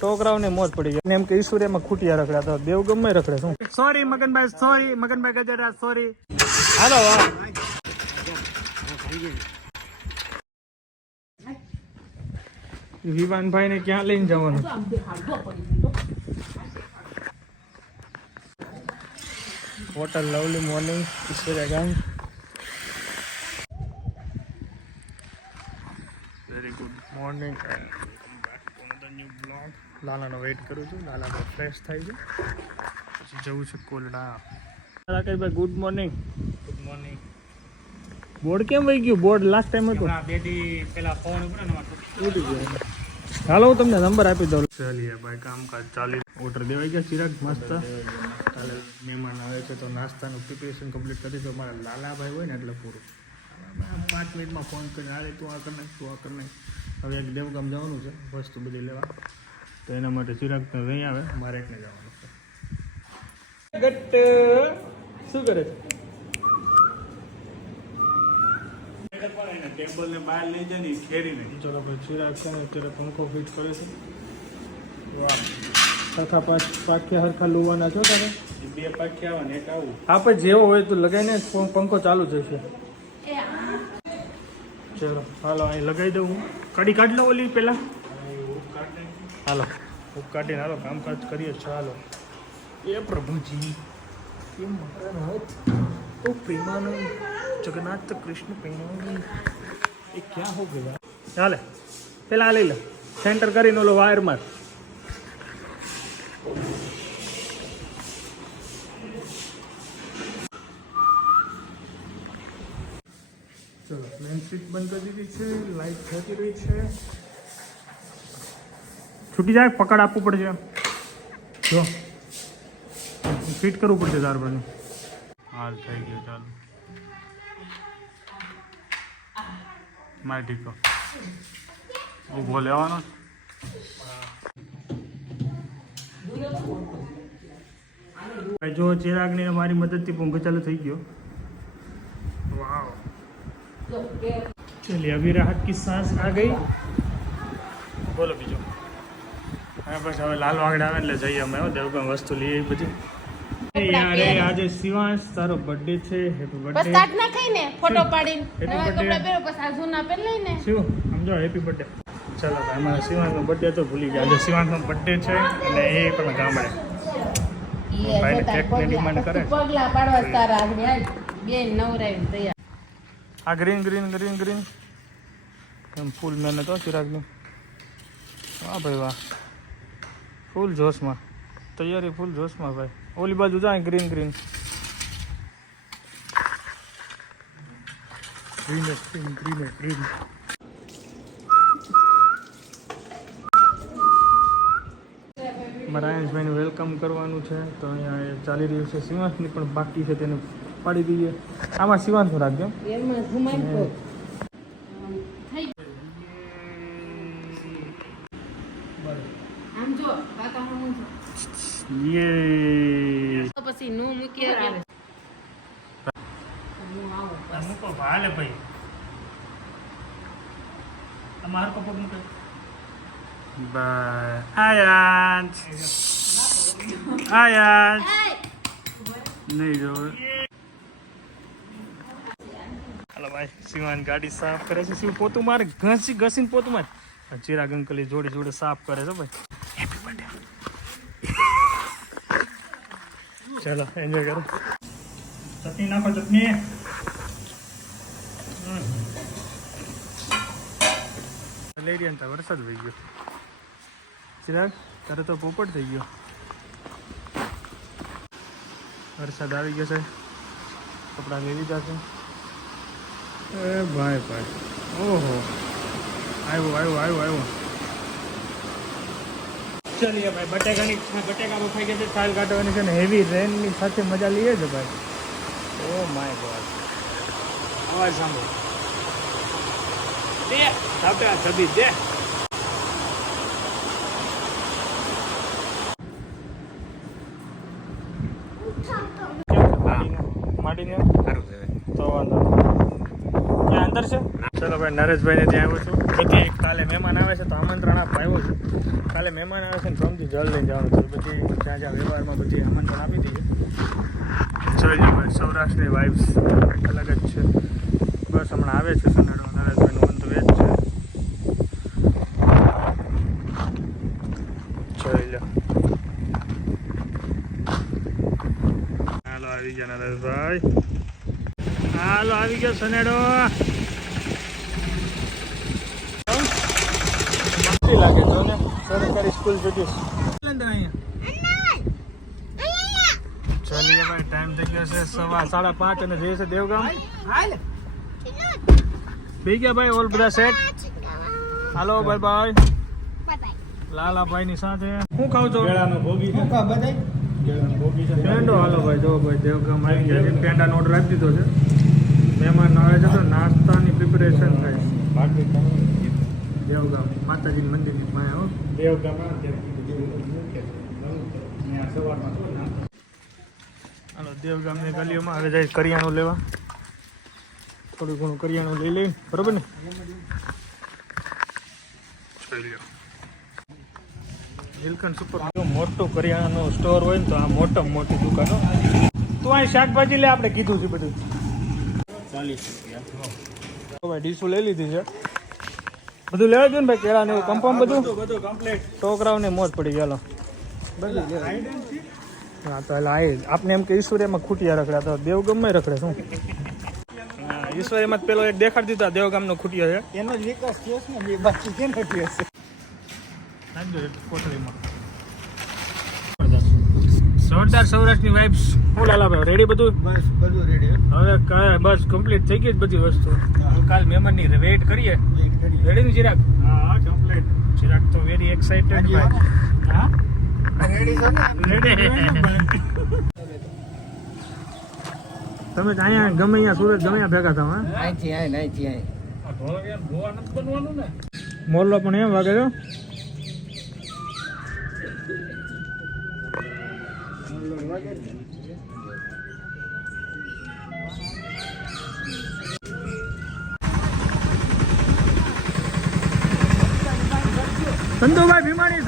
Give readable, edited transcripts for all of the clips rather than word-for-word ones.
છોકરાઓને મોજ પડી ગઈ એમ કે ઈશ્વરીમાં ખૂટિયા રખડ્યા તો દેવ ગમે રખડે શું. Sorry Maganbhai Gajera sorry. હાલો વિવાનભાઈ ને ક્યાં લઈને જવાનું? હોટલ લવલી મોર્નિંગ ઈશ્વરિયા ગામ. Very good morning and welcome back to another new blog. લાલાનો વેઇટ કરું છું. લાલા ફ્રેશ થાય છે પછી જવું છે કોલડા. ભાઈ good morning. Good morning. Board કેમ વહી ગયું? બોર્ડ લાસ્ટ ટાઈમ હતું. પેલા ફોન ઉડી ગયો. હાલો હું તમને નંબર આપી દઉં. ચાલીએ ભાઈ કામકાજ ચાલી. ઓર્ડર દેવાઈ ગયા ચિરાગ મસ્ત. કાલે મહેમાન આવે છે તો નાસ્તાનું પ્રિપેરેશન કમ્પ્લીટ કરી તો મારા લાલાભાઈ હોય ને એટલે પૂરું. 5 મિનિટમાં ફોન કરીને હાલે તું આ કરી નાખ તું આ કરી નાખ. હવે એક દેવગામ જવાનું છે વસ્તુ બધી લેવા તો એના માટે ચિરાગ તો નહીં આવે મારે એકને જવાનું છે. ગટ શું કરે છે? ટેબલ ને બહાર લઈ જાય ને ખેરી નહીં. ચલો ભાઈ ચિરાગ છે ને અત્યારે પંખો ફિટ કરે છે. વાહ સરખા પાખ્યા હરખા લોવાના છો તારે? 2 પાખ્યા આવે ને એક આવું. હા પણ જેવો હોય તો લગાવીને પંખો ચાલુ જશે. ચલો હાલો અહીં લગાવી દઉં હું. કડી કાઢ લો ઓલી પેલા. હાલો હું કાઢીને હાલો કામકાજ કરીએ. ચાલો એ પ્રભુજી કેમ મહારાજ ઓ પ્રેમાનંદ जगन्नाथ कृष्ण प्रेमानंद ये क्या हो गया? ચાલે પેલા લઈ લે સેન્ટર કરીને ઓલો વાયર માર. ચલો મેન સ્વિચ બંધ કરી દીધી છે. લાઈટ થતી રહી છે. છૂટી જાય પકડ આપવું પડશે. જો ફિટ કરવું પડશે તાર પર. હાલ થઈ ગયો. ચાલો મારી ટીકો ઊભો લેવાનો. જો ચિરાગની મારી મદદથી પંખો ચાલુ થઈ ગયો. વાવ ચलिए अभी राहत की सांस आ गई. બોલો બીજો. હા બસ હવે લાલ વાગડા આવે એટલે જઈએ અમે દેવગામ વસ્તુ લઈએ બધી. યાર આજે શિવાંશ તારો બર્થડે છે. Happy birthday. બસ કાટ ના ખાઈને ફોટો પાડીને નવા કપડા પહેરો પછી આ જૂના પહેર લઈને શિવ સમજો હેપી બર્થડે. ચાલો ભાઈ અમારા શિવાંશનો બર્થડે તો ભૂલી ગયા. આજે શિવાંશનો બર્થડે છે અને એ પણ ગામડે ભાઈને કેકની ડિમાન્ડ કરે. પગલા પાડવા તારા આગળ બે નવરાઈ તૈયાર. આ ગ્રીન ગ્રીન ગ્રીન ગ્રીન એમ ફૂલ મહેનત હો ચિરાગની. વાહ ભાઈ વાહ ફૂલ જોશમાં તૈયારી. ફૂલ જોશમાં ભાઈ. ઓલી બાજુ જાય green green green green green green. મારા આયન્સભાઈનું વેલકમ કરવાનું છે તો અહીંયા ચાલી રહ્યું છે. શિવાંશની પણ બાકી છે તેને પાડી દઈએ. આમાં શિવાંશનું રાખજો. પછી નું મૂકી મૂકો ભાલે ભાઈ. અમાર કપડ મૂકે આયાંશ નહીં જો. હાલો ભાઈ શિવાન ગાડી સાફ કરે છે. શિવ પોતું મારે ઘસીને પોતું મારે. ચિરાગ અંકલ જોડે જોડે સાફ કરે છે ભાઈ. Happy birthday. ચલો એન્જોય કરો. ચટણી નાખો ચટણી. લઈ રહ્યા ને વરસાદ થઈ ગયો. ચિરાગ તારે તો પોપટ થઈ ગયો. વરસાદ આવી ગયો છે. કપડાં લઈ લીધા છે. એ ભાઈ ભાઈ ઓહો આવ્યો. ચલીએ ભાઈ બટેકા બફાઈ ગયા છે. છાલ કાઢવાની છે ને હેવી રેનની સાથે મજા લઈએ છે ભાઈ. ઓ માય ગોડ અવાજ સાંભળો. દે સાપડા છબી દે. માડીને તો વાંધો ત્યાં અંદર છે. ચલો ભાઈ નરેશભાઈને ત્યાં આવ્યો છું. બધી એક કાલે મહેમાન આવે છે તો આમંત્રણ આપવા આવ્યો છું. કાલે મહેમાન આવે છે ને ફ્રોમથી જળ લઈને જવાનું છે. પછી જ્યાં જ્યાં વ્યવહારમાં બધી આમંત્રણ આપી દઈએ. જોઈ લો ભાઈ, સૌરાષ્ટ્રની વાઇબ્સ અલગ જ છે. બસ હમણાં આવે છે સનેડો નરેશભાઈનું અંત વેચ છે. જોઈ લો, હાલો આવી ગયા નરેશભાઈ. હાલો આવી ગયો સનેડો. લાગે તો ને સરકારી સ્કૂલ જતી અહીંયા. ચાલીએ ભાઈ, ટાઈમ થઈ ગયો છે 5:30 અને જઈએ છે દેવગામ. થઈ ગયા ભાઈ, ઓલ બધા સેટ. હાલો બાય બાય. લાલાભાઈ ની સાથે હું ખાવ છો? પેંડો. હાલો ભાઈ, જો ભાઈ દેવગામ આવી ગયા છે. પેંડાનો ઓર્ડર આપી દીધો છે. મહેમાન આવે છે તો નાસ્તાની પ્રિપેરેશન થાય. દેવગામ માતાજી મંદિરની પાસે હો. હાલો દેવગામની ગલીઓમાં હવે જાય કરિયાણું લેવા. થોડું ઘણું કરિયાણું લઈ લઈ, બરોબર ને? જોઈ લો, નીલકંઠ સુપર મોટું કરિયાણાનો સ્ટોર હોય ને તો આ મોટામાં મોટી દુકાનો. તું અહીં શાકભાજી લે, આપણે કીધું છે બધું 40 રૂપિયા. ડીશું લઈ લીધી છે. બધું લેવા ગયું ને ભાઈ, કેળા ને એવું કમ્પાઉન્ડ બધું કમ્પ્લીટ. છોકરાઓને મોજ પડી ગયેલો. હા તો એટલે આપને એમ કે ઈશ્વરીમાં ખૂટિયા રખડ્યા, તો દેવગામમાં રખડે શું? ઈશ્વરીમાં પેલો એક દેખાડી દીધો દેવગામનો ખૂટિયો છે. એનો જ વિકાસ થયો છે ને, બાકી કેમ થયો છે? કોથળીમાં જોરદાર સૌરાષ્ટ્રની વાઇબ્સ. હું લાલાભાઈ રેડી બધું? બસ બધું રેડી. હવે કાંઈ બસ કમ્પ્લીટ થઈ ગઈ બધી વસ્તુ. કાલ મહેમાનની વેઇટ કરીએ. રેડી ને ચિરાગ? હા કમ્પ્લીટ. ચિરાગ તો વેરી એક્સાઇટેડ ભાઈ. હા રેડી છો ને? રેડી. તમે અહીંયા ગમે અહીંયા સુરત ગમે અહીંયા ભેગા થાવ? હા અહીંથી અહીં મોરલો પણ એમ વાગે છો. સંધુભાઈ ભીમાણી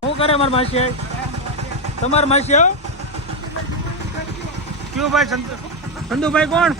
શું કરે મારા માસી? તમારા માસી કયું ભાઈ? સંધુભાઈ કોણ?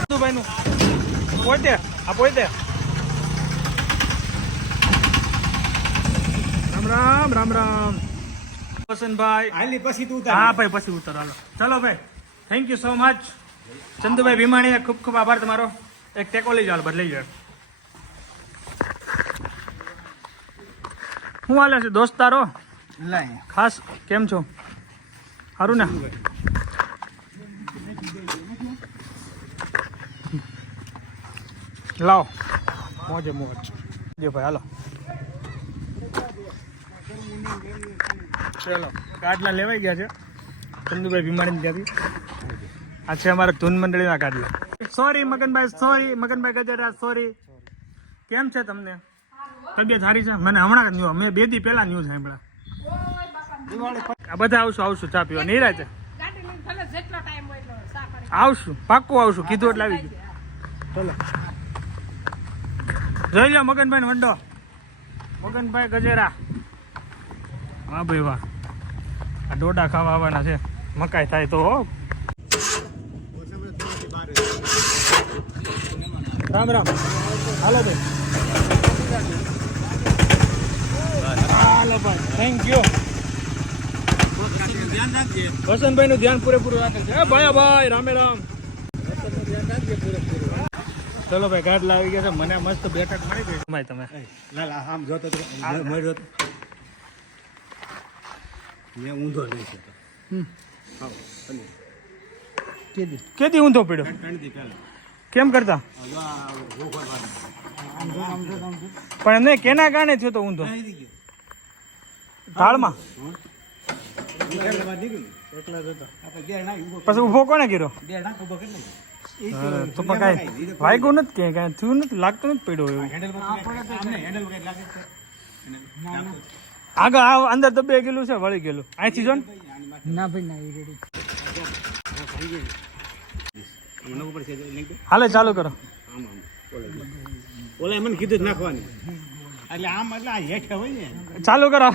સંધુભાઈ નું પોતે પોતે. રામ રામ રામ રામ. વસંતભાઈ હા ભાઈ પછી ઉતર. હાલો ચલો ભાઈ, thank you so much Chandubhai Bhimani. ખૂબ ખૂબ આભાર તમારો. એક ટેકો લઈ જાઓ, બદલાઈ જાય. શું હાલે છે દોસ્તારો? ખાસ કેમ છો? સારું ને? લાવો મોજે મોજ જો ભાઈ. હાલો ચલો, કાડલા લેવાઈ ગયા છે ચંદુભાઈ ભીમાણી ત્યાંથી. આ છે અમારા ધૂન મંડળીના કાડલા. Sorry Maganbhai, sorry Maganbhai Gajera, sorry. કેમ છે તમને? તબિયત સારી છે? મને હમણાં જ ન્યૂઝ, મેં 2 દી પહેલા ન્યૂઝ સાંભળ્યા. આ બધા આવશું ચા પીવા. નહીં રાતે આવશું, પાક્કું આવશું, કીધું એટલે આવી ગયું. ચલો જોઈ લો મગનભાઈ વંડો, મગનભાઈ ગજેરા. હા ભાઈ વાહ, આ ડોડા ખાવા આવવાના છે. મકાઈ થાય તો. રામ રામ. હાલો ભાઈ, હાલો ભાઈ, થેન્ક યુ. વસંતભાઈ નું ધ્યાન પૂરેપૂરું રાખે છે. ભાઈ ભાઈ રામે રામ. ચલો ભાઈ, ગાઢ લાવી ગયા છે. મને મસ્ત બેઠક મળી ગઈ. ભાઈ તમે આમ જોતો ઊંધો નહીં છે. કેદી ઊંધો પડ્યો? કેમ કરતા? પણ એમને કેના કારણે થયો તો ઊંધો? ઢાળમાં પછી ઉભો કોને કર્યો? તો પણ કાંઈ વાગ્યું નથી, કાંઈ થયું નથી, લાગતું નથી પડ્યો એવું. આગળ અંદર દબાઈ ગયેલું છે, વળી ગયેલું. અહીંથી જો ને. ના ભાઈ ના, હાલે ચાલુ કરો. ઓલા મને કીધું નાખવાની એટલે આમ એટલે આ હેઠે હોય ને ચાલુ કરો.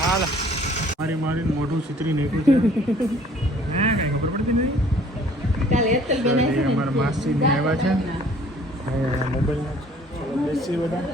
હાલ મારી મોઢું ચિતરી નાખ્યું છે. હા કઈ ખબર પડતી નથી. અમારા માસી ને આવ્યા છે. મોબાઈલ બેસી બધા